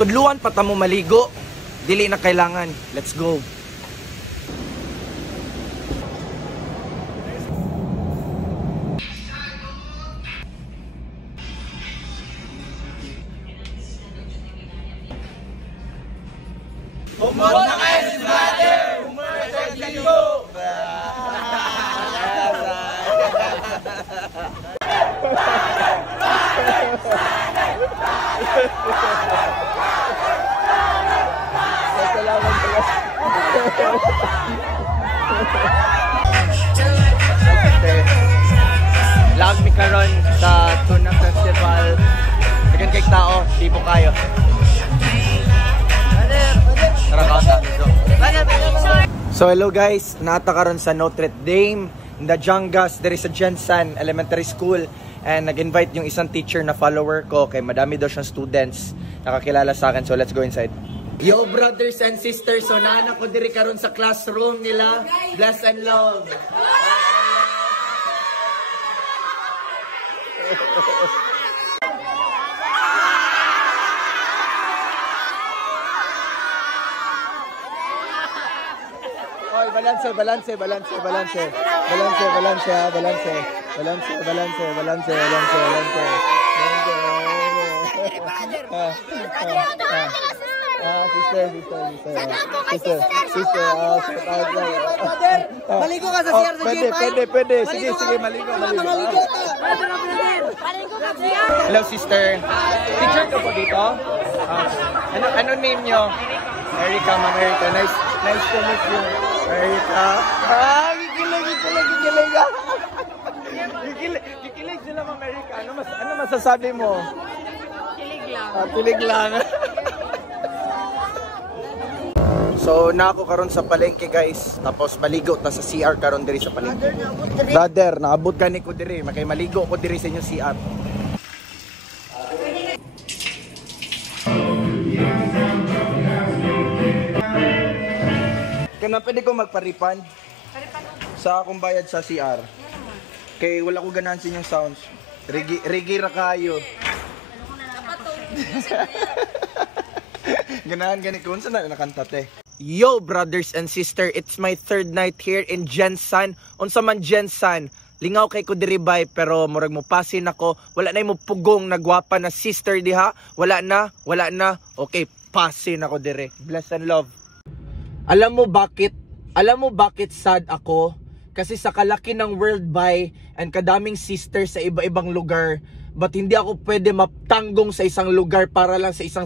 Tudluan pa ta mo maligo. Dili na kailangan. Let's go. Humot na kayo si brother! Humot na kayo si ligo! Salamat pala. Lag mi karon sa Tuna Festival. Dagan kay tao, tipo kayo. So hello guys, naata karon sa Notre Dame, in the Jangas, there is a Jensen Elementary School, and nag-invite yung isang teacher na follower ko, kay madami daw siyang students nakakilala sa akin, so let's go inside. Yo brothers and sisters, so naanak ko diri karon sa classroom nila, bless and love. Balance, balance, balance, balance. Balance, balance, balance. Balance, balance, balance, balance, sister. Maligo ka sa CR sa J5? Pwede. Sige, maligo. Hello, sister. Teacher ka po dito? Ano name nyo? Erica, Ma'am Erica. Nice to meet you. Erica. Kikilig sila, Ma'am Erica. Ano masasabi mo? Kilig lang. Kilig lang. So, naako karon sa palengke guys. Tapos maligo ta sa CR karon diri sa palengke. Brother, naabot ka ni ko diri. Makay maligo ko diri sa inyo CR. Kana pwede ko magparipan? Paripan sa akong bayad sa CR. Kay wala ko ganahan sa inyong sounds. Rigi ra kayo. Ganahan gani ko unsa na nakanta te. Yo brothers and sister, it's my third night here in Jensen. Unsa man Jensen? Lingaw kay ko diri bay, pero murag mo pasin ako. Wala na mo pugong nagwapa na sister diha. Wala na. Okay, pasin ako diri. Bless and love. Alam mo bakit sad ako? Kasi sa kalaki ng world by and kadaming sister sa iba-ibang lugar, but hindi ako pwede matanggong sa isang lugar para lang sa isang